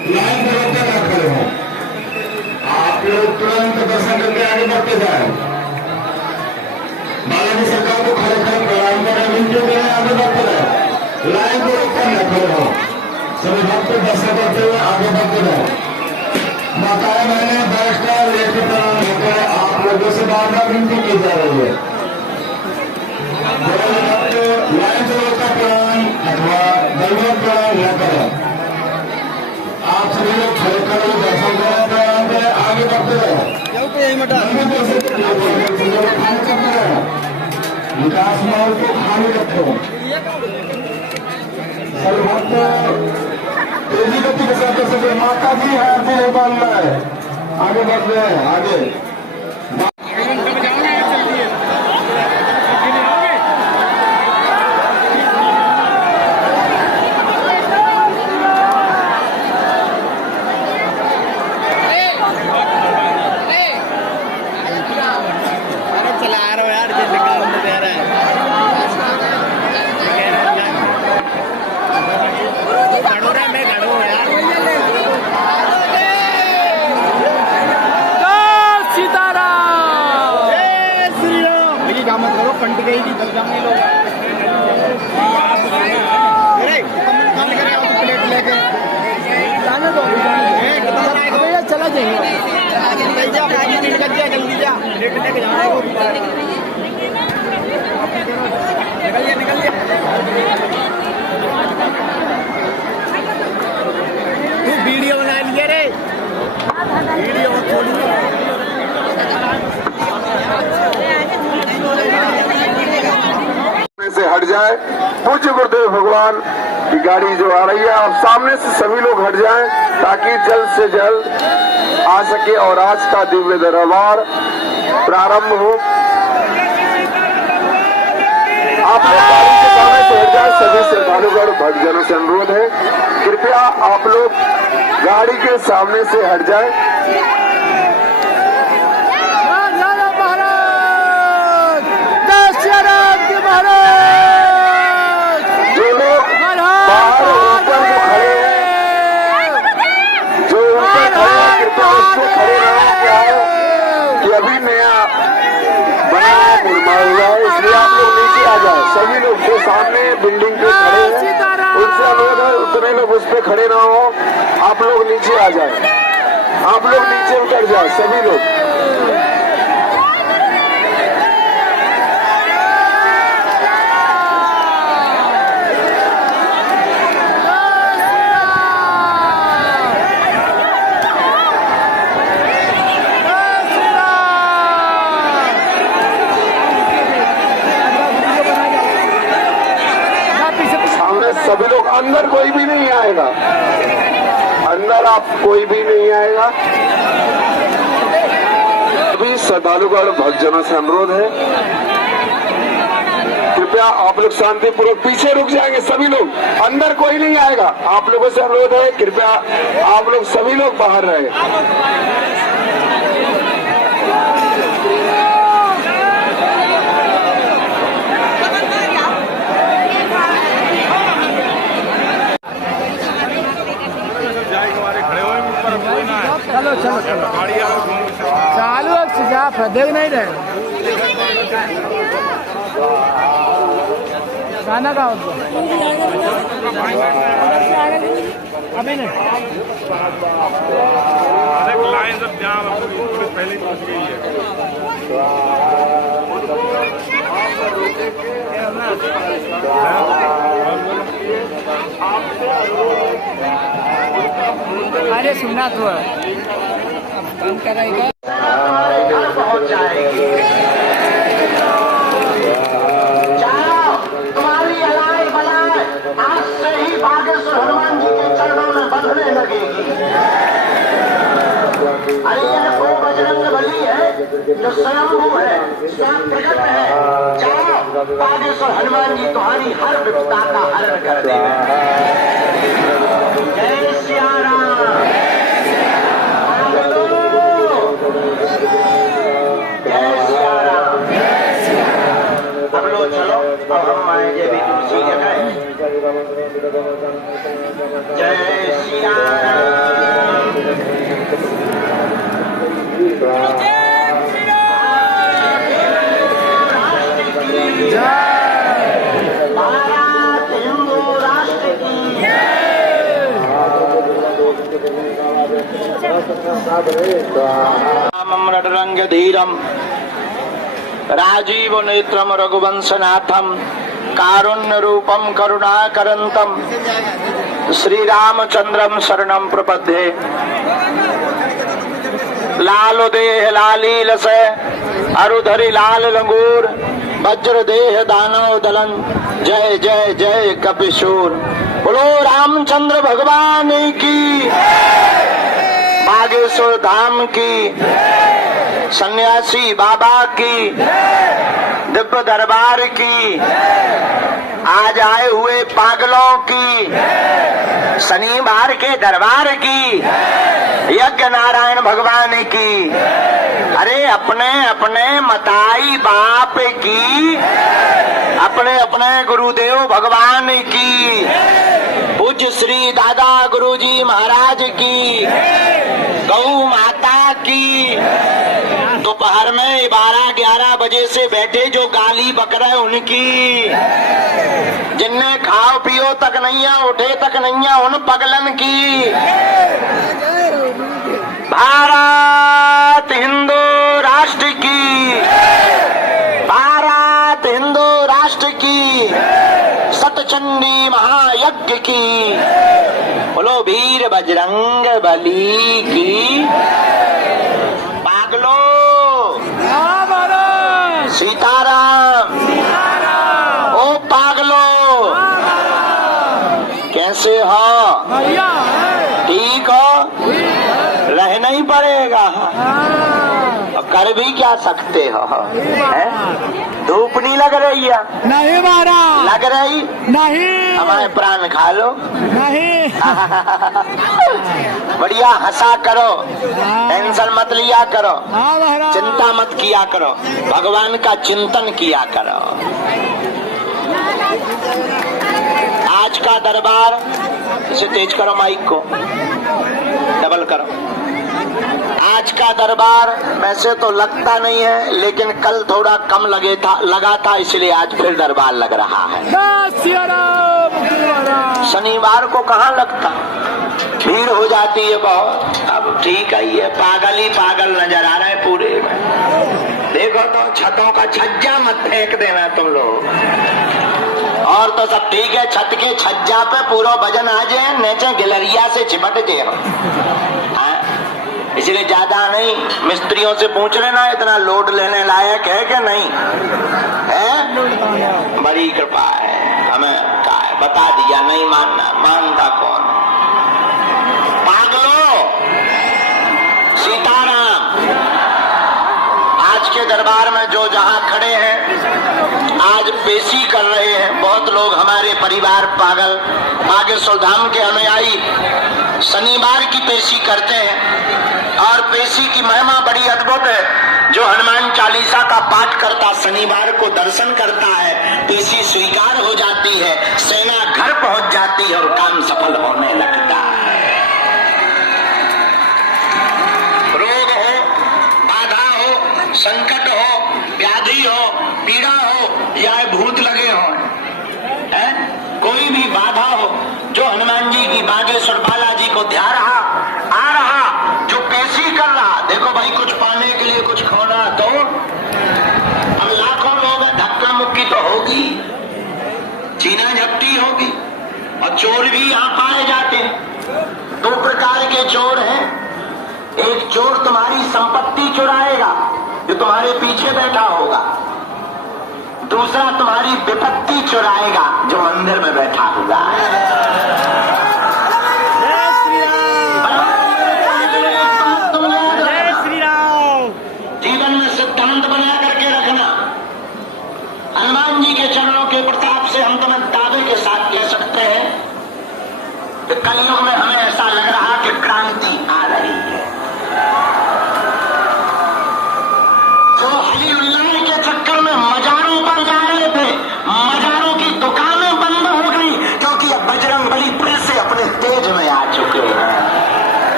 Line में रोककर ना खड़े हो। आप लोग तुरंत दर्शन करके आगे बढ़ते जाए। बालाजी सरकार को खड़े खड़े प्रणाम करें, मिलते हुए आगे बढ़ते रहे। लाइन को रोककर न खड़े हो। सभी भक्त दर्शन करते हुए आगे बढ़ते रहे। माताएं मैंने बैठकर लेकर प्रणाम होकर आप लोगों से बार बार विनती की जा रही है। लाइन से रोककर प्रणाम अथवा दंडवत प्रणाम न करें। आप सभी लोग खड़े खड़े दर्शन करें, प्रणाम करें, आगे बढ़ते रहे। विकास माहौल को खाली रखो। सभी भक्त तेजी गति के साथ दर्शन। माता जी है, आरती नहीं बांधना है, आगे बढ़ रहे हैं। आगे फंड गई थी घर जाने लोग प्लेट लेके जाने दो भैया, चला जाएंगे जल्दी जा प्लेट लेके जाना निकल गया तू वीडियो बना लिया रे, वीडियो से हट जाए। पूज्य गुरुदेव भगवान की गाड़ी जो आ रही है, आप सामने से सभी लोग हट जाएं ताकि जल्द से जल्द आ सके और आज का दिव्य दरबार प्रारंभ हो। आप लोग गाड़ी के सामने से हट जाए। सभी श्रद्धालुगण भक्तजनों से अनुरोध है, कृपया आप लोग गाड़ी के सामने से हट जाए। सभी लोग जो सामने बिल्डिंग पे खड़े हैं उनसे अनुरोध है, उतने लोग उस पे खड़े ना हो, आप लोग नीचे आ जाए, आप लोग नीचे उतर जाए सभी लोग। सभी लोग अंदर, कोई भी नहीं आएगा अंदर, आप कोई भी नहीं आएगा। सभी श्रद्धालुगण भक्तजनों से अनुरोध है, कृपया आप लोग शांतिपूर्वक पीछे रुक जाएंगे। सभी लोग अंदर, कोई नहीं आएगा। आप लोगों से अनुरोध है, कृपया आप लोग सभी लोग बाहर रहे। चलो चलो चलो चालू जा देख नहीं रहे गाना का अभी नहीं लाइन सब जाम पहले पहुंच गई है। अरे सुनना तो बंद करेगा पहुंच जाएगी। तुम्हारी अलाय बलाय आज से ही बागेश्वर हनुमान जी के चरणों में बंधने लगेगी। अरे यह वो बजरंग बली है जो स्वयंभू है, स्वयं प्रकट है। जाओ, बागेश्वर हनुमान जी तुम्हारी हर विपदा का हरण कर देंगे। जय सिया राम। जय सिया राम। अब लोग चलो, अब हम माए जय भी तुलसी जगह। जय श्री राम। भारत हिंदू राष्ट्र की रंग धीरम राजीव नेत्रम रघुवंशनाथम कारुण्य रूपम करुणाकरंतम श्री रामचंद्रम शरणम प्रपद्ये। लाल देह लालील से अरुधरी लाल लंगूर वज्र देह दानव दलन जय जय जय कपिशूर। बोलो रामचंद्र भगवान की, बागेश्वर धाम की, सन्यासी बाबा की, दिव्य दरबार की, आज आए हुए पागलों की, शनिवार के दरबार की, यज्ञ नारायण भगवान की, अरे अपने अपने मताई बाप की, अपने अपने गुरुदेव भगवान की, पूज्य श्री दादा गुरुजी महाराज की, गौ माता की, दोपहर में 12-11 बजे से बैठे जो गाली बक रहे उनकी, जिनने खाओ पियो तक नहीं है, उठे तक नहीं है, उन पगलन की। भारत हिंदू राष्ट्र की, भारत हिंदू राष्ट्र की, सतचंडी महायज्ञ की, बोलो वीर बजरंग बली की। पागलो सीताराम, ओ पागलो कैसे हो? ठीक हो? रहना ही पड़ेगा, कर भी क्या सकते हो? धूप नहीं लग रही है? नहीं महाराज। लग रही? नहीं। हमारे प्राण खा लो। नहीं। बढ़िया हंसा करो, टेंशन मत लिया करो, हाँ महाराज। चिंता मत किया करो, भगवान का चिंतन किया करो। आज का दरबार, इसे तेज करो, माइक को डबल करो। आज का दरबार वैसे तो लगता नहीं है, लेकिन कल थोड़ा कम लगा था, इसलिए आज फिर दरबार लग रहा है। शनिवार को कहाँ लगता, भीड़ हो जाती है बहुत। अब ठीक है, ये पागल ही पागल नजर आ रहा है पूरे में। देखो तो छतों का छज्जा मत फेंक देना तुम लोग, और तो सब ठीक है। छत के छज्जा पे पूरा वजन आ जाए, नीचे गिलरिया से चिपट जाए, इसलिए ज्यादा नहीं। मिस्त्रियों से पूछ लेना इतना लोड लेने लायक है कि नहीं है? बड़ी कृपा है, हमें क्या है बता दिया, नहीं मानना, मानता कौन? पागलो सीताराम। आज के दरबार में जो जहां खड़े हैं, आज पेशी कर रहे हैं बहुत लोग, हमारे परिवार पागल बागेश्वर धाम के अनुयायी शनिवार की पेशी करते हैं, और पेशी की महिमा बड़ी अद्भुत है। जो हनुमान चालीसा का पाठ करता शनिवार को दर्शन करता है, पेशी स्वीकार हो जाती है, सेना घर पहुंच जाती है और काम सफल होने लगता है। रोग हो, बाधा हो, संकट हो, व्याधि हो, पीड़ा हो, या भूत लगे हो, कोई भी बाधा हो, जो हनुमान जी की बागेश्वर बालाजी को ध्यान आ रहा, जो पेशी कर रहा, देखो भाई कुछ पाने के लिए कुछ खोना तो अब लाखों लोग धक्का मुक्की तो होगी, छीना झपटी होगी, और चोर भी यहाँ पाए जाते हैं। 2 प्रकार के चोर हैं। एक चोर तुम्हारी संपत्ति चुराएगा, जो तुम्हारे पीछे बैठा होगा। दूसरा तुम्हारी विपत्ति चुराएगा, जो मंदिर में बैठा हुआ है। जीवन में सिद्धांत बना करके रखना। हनुमान जी के चरणों के प्रताप से हम तुम्हें दावे के साथ कह सकते हैं कि कलयुग में हमें ऐसा लग रहा कि क्रांति आ रही है। जो हली उल्लाह के चक्कर में मजारों पर जा रहे थे, मजारों की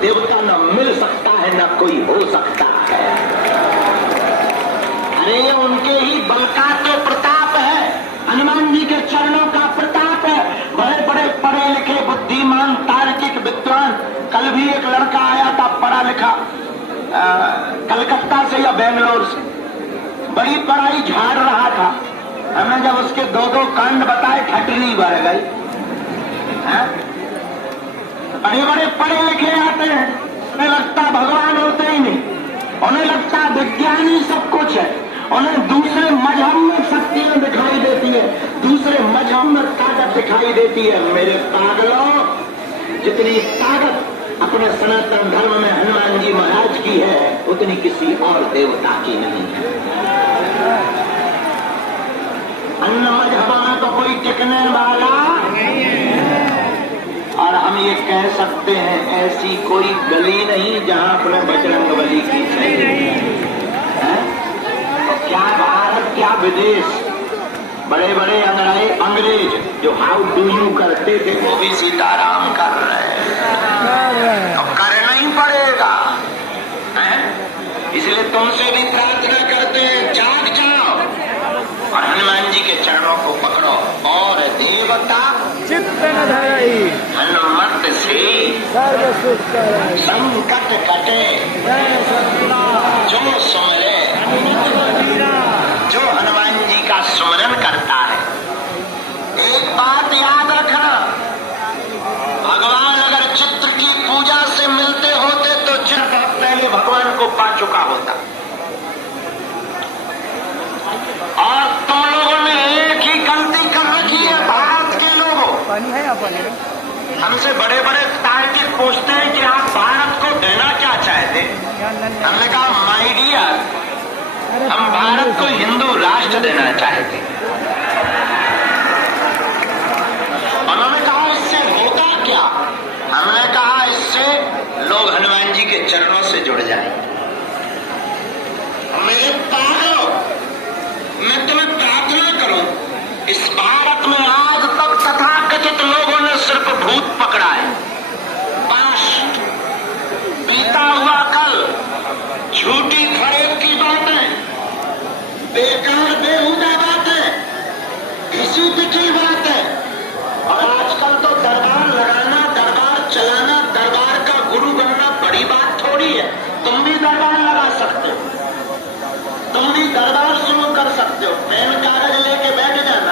देवता न मिल सकता है न कोई हो सकता है। अरे ये उनके ही बल का तो प्रताप है, हनुमान जी के चरणों का प्रताप है। बड़े बड़े पढ़े लिखे बुद्धिमान तार्किक विद्वान, कल भी एक लड़का आया था पढ़ा लिखा कलकत्ता से या बेंगलोर से, बड़ी पढ़ाई झाड़ रहा था। हमने जब उसके दो दो कांड बताए ठटनी भर गई। बड़े बड़े पढ़े लिखे आते हैं, उन्हें लगता भगवान होते ही नहीं, उन्हें लगता विज्ञानी सब कुछ है, उन्हें दूसरे मजहब में शक्तियां दिखाई देती है, दूसरे मजहब में ताकत दिखाई देती है। मेरे पागलों, जितनी ताकत अपने सनातन धर्म में हनुमान जी महाराज की है उतनी किसी और देवता की नहीं है। अन्य मजहबों में तो कोई टिकने वाला नहीं है। और हम ये कह सकते हैं ऐसी कोई गली नहीं जहां अपने बजरंगबली की नहीं है। तो क्या भारत क्या विदेश, बड़े बड़े अंग्रेज जो हाउ डू यू करते थे वो भी सीताराम कर रहे हैं। तो करना ही पड़ेगा, इसलिए तुमसे भी प्रार्थना करते हैं, जाग जाओ और हनुमान जी के चरणों को पकड़ो। और देवता चित्त न धरई हनुमत से सर्व सुख करई, संकट कटे जो सुमरे, जो हनुमान जी का स्मरण करता है। एक बात याद रखना, भगवान अगर चित्र की पूजा से मिलते होते तो चित्र पहले भगवान को पा चुका होता। और तुम लोगों ने एक ही गलती कर रखी है, भारत के लोगों। पानी है अपन हमसे बड़े बड़े तार्किक पूछते हैं कि आप भारत को देना क्या चाहते। हमने कहा माय डियर, हम भारत को हिंदू राष्ट्र देना चाहते। उन्होंने कहा इससे होगा क्या? हमने कहा इससे लोग हनुमान जी के चरणों से जुड़ जाएं। मेरे पागलों, मैं तुम्हें प्रार्थना करूं, इस भारत में आज तक तथाकथित लोगों ने सिर्फ भूत पकड़ा है, पाश, बीता हुआ कल, झूठी फरेब की बातें, बेकार बेहुदा बातें, घिसी पिटी बातें। और आजकल तो दरबार लगाना, दरबार चलाना, दरबार का गुरु बनना बड़ी बात थोड़ी है। तुम भी दरबार लगा सकते हो, तुम भी दरबार शुरू कर सकते हो, पेन कागज लेके बैठ जाना,